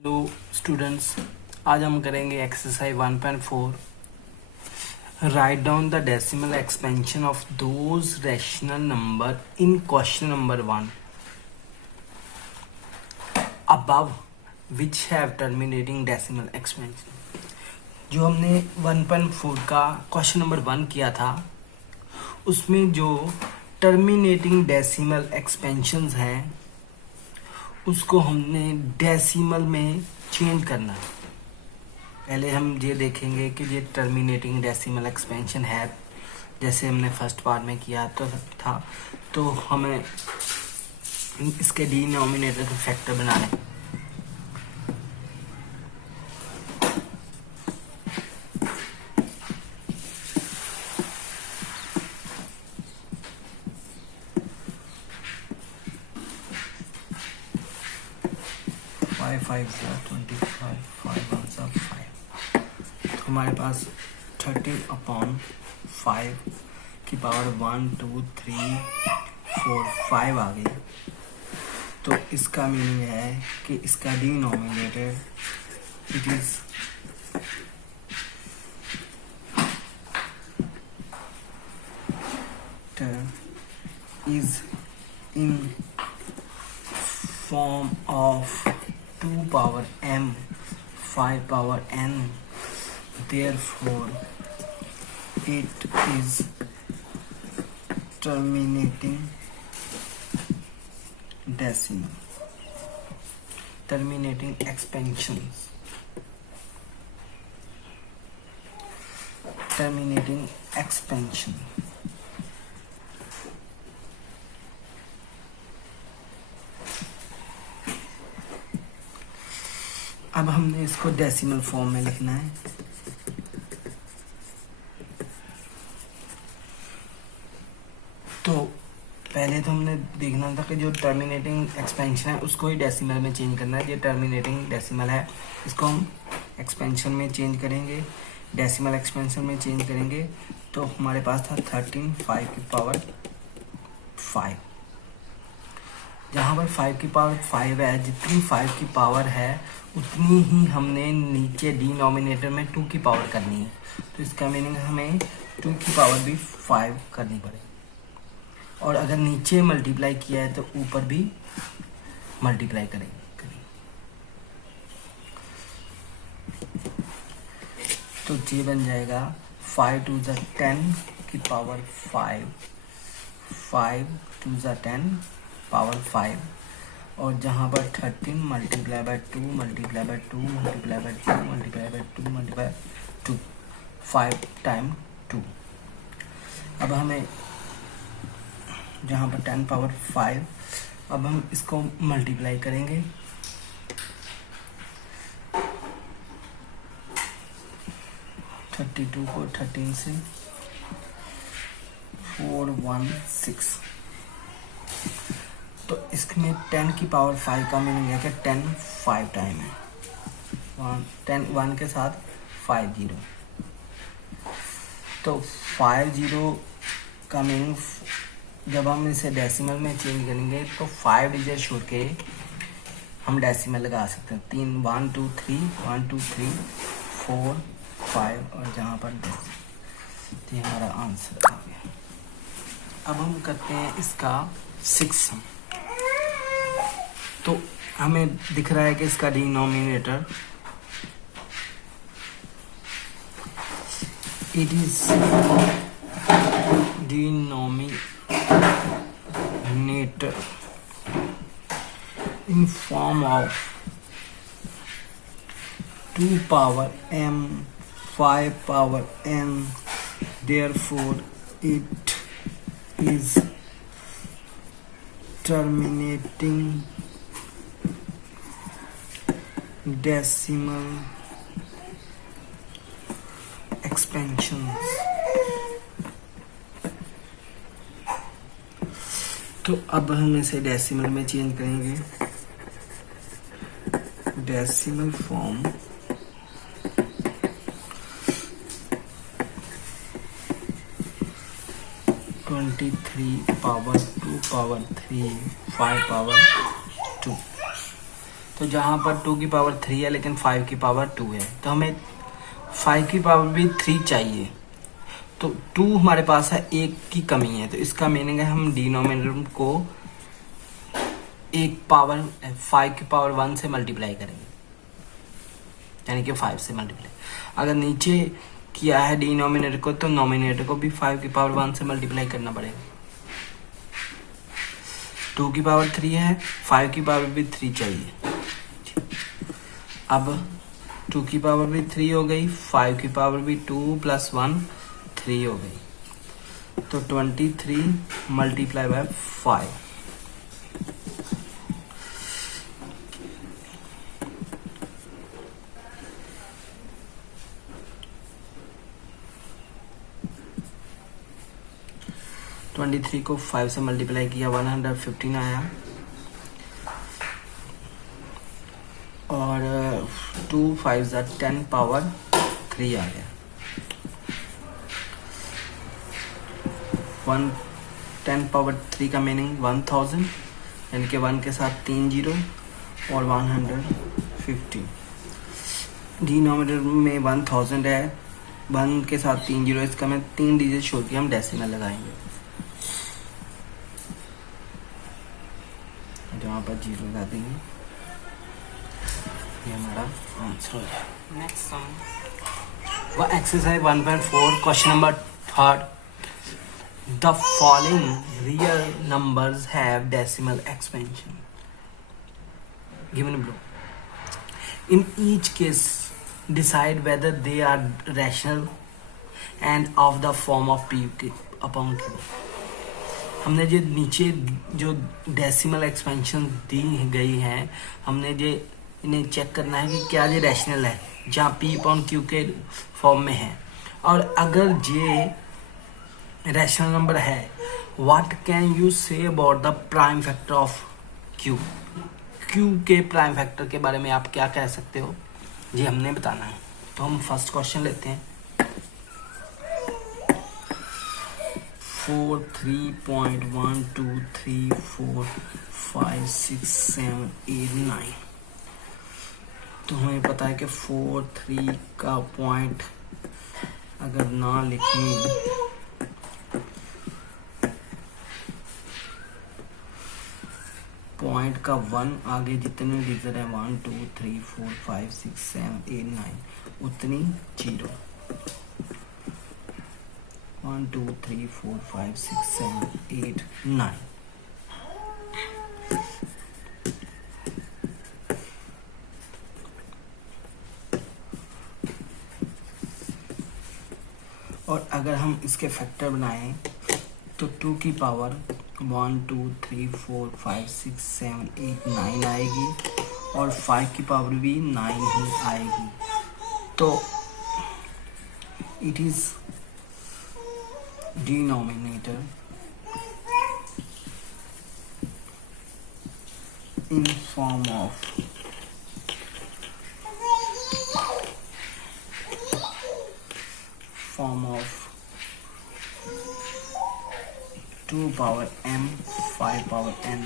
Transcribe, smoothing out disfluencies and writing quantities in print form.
Hello students, आज हम करेंगे exercise 1.4। Write down the decimal expansion of those rational number in question number 1 above which have terminating decimal expansion. जो हमने 1.4 का question number 1 किया था, उसमें जो टर्मिनेटिंग डेसिमल एक्सपेंशंस हैं उसको हमने डेसिमल में चेंज करना है। पहले हम ये देखेंगे कि ये टर्मिनेटिंग डेसिमल एक्सपेंशन है, जैसे हमने फर्स्ट पार्ट में किया तो हमें इसके डिनोमिनेटर के फैक्टर बनाने। 5 5 25 5 1 5, तो हमारे पास 30/5 की पावर 1 2 3 4 5 आ गई। तो इसका मीनिंग है कि इसका denominator it is in form of 2 power m 5 power n, therefore it is terminating expansions, terminating expansion। अब हमने इसको डेसिमल फॉर्म में लिखना है। तो पहले तो हमने देखना था कि जो टर्मिनेटिंग एक्सपेंशन है उसको ही डेसिमल में चेंज करना है। ये टर्मिनेटिंग डेसिमल है, इसको हम एक्सपेंशन में चेंज करेंगे, डेसिमल एक्सपेंशन में चेंज करेंगे। तो हमारे पास था 13 5 की पावर 5। जहाँ पर 5 की पावर 5 है, जितनी 5 की पावर है उतनी ही हमने नीचे डिनोमिनेटर में 2 की पावर करनी है। तो इसका मीनिंग हमें 2 की पावर भी 5 करनी पड़ेगी, और अगर नीचे मल्टीप्लाई किया है तो ऊपर भी मल्टीप्लाई करेंगे। तो ये बन जाएगा 5 2 10 की पावर 5, 5 2 10 पावर 5, और जहाँ पर 13 multiply by 2 multiply by 2 multiply by 2 multiply by 2 multiply 2 5 time 2। अब हमें जहाँ पर 10 पावर 5, अब हम इसको मल्टीप्लाई करेंगे। टू को 13 से 416। तो इसमें 10 की पावर 5 का मीनिंग है कि 10 5 टाइम है। 1 के साथ 5 0। तो 5 0 का मीनिंग जब हम इसे डेसिमल में चेंज करेंगे तो 5 डिजिट छोड़ के हम डेसिमल लगा सकते हैं। 3 1 2 3 1 2 3 4 5, और जहाँ पर डेसिमल। ये हमारा आंसर आ गया। अब हम करते हैं इसका 6 सम। तो हमें दिख रहा है कि इसका denominator it is denominator in form of 2 power m 5 power n, therefore it is terminating decimal expansions। तो अब हम इसे डेसिमल में चेंज करेंगे। Decimal form 23 power 2 power 3 5 power 2। तो जहाँ पर 2 की पावर 3 है लेकिन 5 की पावर 2 है, तो हमें 5 की पावर भी 3 चाहिए। तो 2 हमारे पास है, 1 की कमी है, तो इसका मीनिंग है हम डिनोमिनेटर को एक पावर 5 की पावर 1 से मल्टीप्लाई करेंगे, यानी कि 5 से मल्टीप्लाई। अगर नीचे किया है डिनोमिनेटर को, तो नोमिनेटर को भी 5 की पावर 1 से मल्टीप्लाई करना पड़ेगा। 2 की पावर 3 है, 5 की पावर भी 3 चाहिए। अब 2 की पावर भी 3 हो गई, 5 की पावर भी 2 + 1 3 हो गई, तो 23 मल्टीप्लाई बाय 5। तो 23 को 5 से मल्टीप्लाई किया, 115 आया, और 2 5 10 पावर 3 आ गया। 10 पावर 3 का मीनिंग 1000, यानी कि 1 के साथ 3 जीरो और 150। डिनोमिनेटर में 1000 है, 1 के साथ 3 जीरो, इसका मैं 3 डिजिट छोड़ के हम डेसिमल लगाएंगे, जहाँ पर जीरो लगा देंगे, ये हमारा आंसर हो जाएगा। नेक्स्ट सम, वो exercise 1.4 question number 3। The following real numbers have decimal expansion given below. In each case, decide whether they are rational and of the form of p upon q. हमने जो नीचे जो decimal expansion दी गई हैं, हमने जो इन्हें चेक करना है कि क्या ये रैशनल है, जहाँ p अपॉन q के फॉर्म में है, और अगर ये रैशनल नंबर है, what can you say about the prime factor of q। q के प्राइम फैक्टर के बारे में आप क्या कह सकते हो, ये हमने बताना है। तो हम फर्स्ट क्वेश्चन लेते हैं। 4 3.1 2 3 4 5 6 7 8 9। तो हमें पता है कि 4 3 का पॉइंट अगर ना लिखें, पॉइंट का 1 आगे जितने डिजिट है 1 2 3 4 5 6 7 8 9 उतनी 0, 1 2 3 4 5 6 7 8 9। और अगर हम इसके फैक्टर बनाएं तो 2 की पावर 1 2 3 4 5 6 7 8 9 आएगी, और 5 की पावर भी 9 ही आएगी। तो it is denominator in form of 2 power m 5 power n।